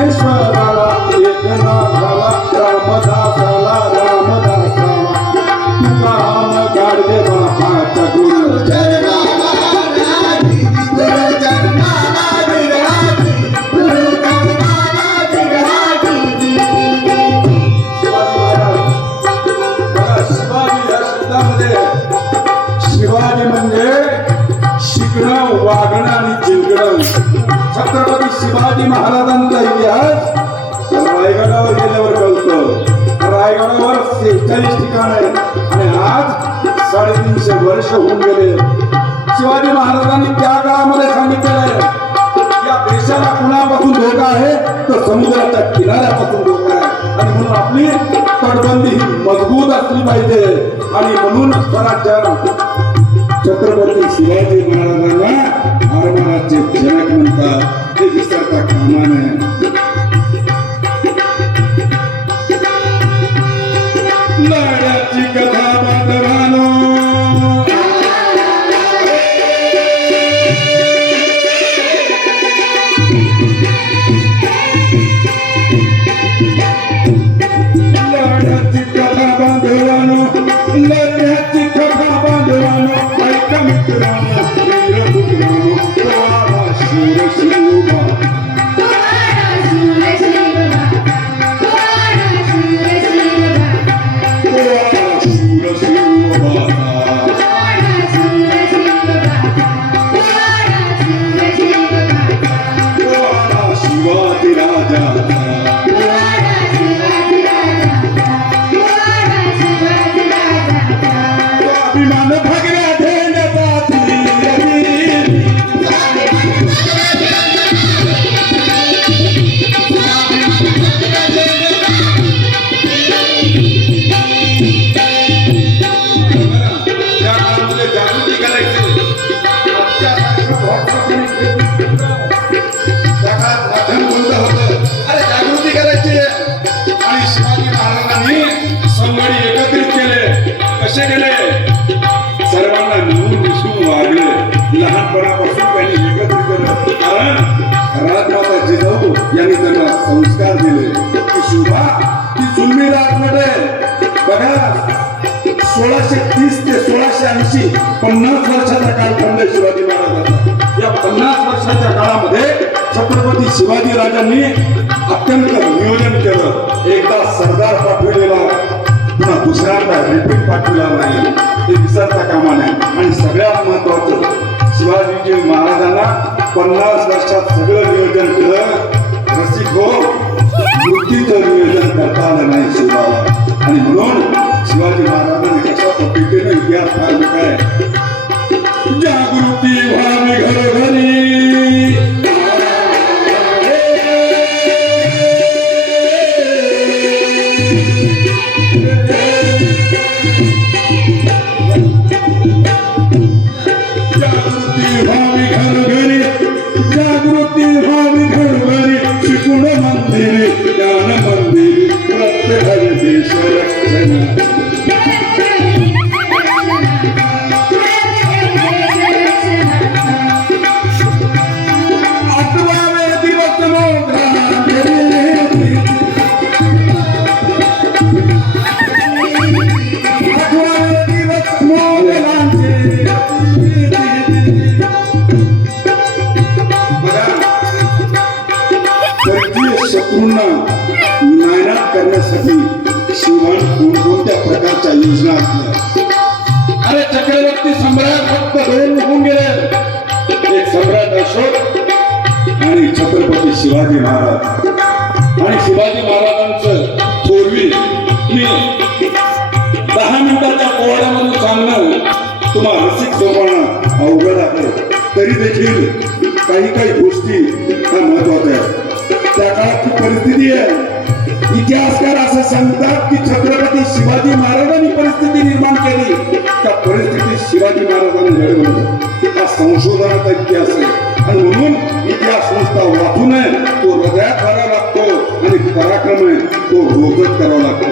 ज्ञानेश्वराला एकनाथाला रामदासाला रामदासाला तुकाराम गाडगे बापाचा गुरु चरणाला गुरु चरणाला विराजी गुरु चरणाला विराजी शिवाजी या शब्दामध्ये शिवाजी म्हणजे शिकणं वागणं आणि जिंकणं. छत्रपती शिवाजी महाराजांचा इतिहास रायगडावर गेल्यावर कळतो. रायगडावर 46 ठिकाण आहेत आणि आज 350 वर्ष होऊन गेले. शिवाजी महाराजांनी त्या काळामध्ये सांगितलेलं आहे या देशाला कुणापासून धोका आहे तर समुद्राच्या किनाऱ्यापासून धोका आहे आणि म्हणून आपली तटबंदी ही मजबूत असली पाहिजे आणि म्हणून स्वराज्याला छत्रपती शिवाजी महाराजांना आरमाराचे जनक म्हणतात. ते विसरता कामा नये. लढ्याची कथा बांधवानो लढ्याची कथा बांधवानो लढ्याची कथा बांधवानो ऐका मित्रांनो वीरपुत्रांनो कोणाला शूर शिवबा शिवाजी राजा अभिमान भगव्या धेंड्याचा जागृती करायची आणि शिवाजी महाराजांनी संगडी एकत्रित केले. कसे केले? सर्वांना मिळून मिसळून वागले. लहानपणापासून त्यांनी एकत्रित केलं कारण राजमाता जिजाऊ यांनी त्यांना संस्कार दिले की शोभा ती जुलमी राजमध्ये बघा 1630 ते 1680 50 वर्षाचा कालखंड शिवाजी महाराजांचा. या 50 वर्षाच्या काळामध्ये छत्रपती शिवाजी राजांनी अत्यंत नियोजन केलं. एकदा सरदार पाठवलेला पुन्हा दुसऱ्यांदा रिपीट पाठवला नाही. ते विसरता कामा नये. आणि सगळ्यात महत्वाचं शिवाजी महाराजांना 50 वर्षात सगळं नियोजन केलं. रसिक हो वृत्तीचं नियोजन करता आलं नाही शिवाला आणि म्हणून शिवाजी महाराजांनी कशा पद्धतीने इतिहास काढला काय जागृती व्हावी घरोघरी शिकुण मंदिर ज्ञान मंदिर प्रत्येक देश रक्षण आठवावे दिवस मोगलांचे शत्रूंना नायनाट करण्यासाठी शिवान कोणकोणत्या प्रकारच्या योजना आखल्या. अरे चक्रवर्ती सम्राट फक्त 2 होऊन गेले. एक सम्राट अशोक आणि छत्रपती शिवाजी महाराज. आणि शिवाजी महाराजांचं थोरवी मी 10 मिनिटाच्या पोवाड्यामध्ये सांगणं तुम्हाला रसिक सोपाना अवघड आहे. तरी देखील काही गोष्टी ह्या महत्वाच्या आहेत. त्या काळाची परिस्थिती आहे. इतिहासकार असं सांगतात की छत्रपती शिवाजी महाराजांनी परिस्थिती निर्माण केली. त्या परिस्थितीत शिवाजी महाराजांनी लढवलं. हा संशोधनाचा इतिहास आहे आणि म्हणून इतिहास नुसता वाचू नये. तो हृदयात करावा लागतो आणि पराक्रम आहे तो रोजच करावा लागतो.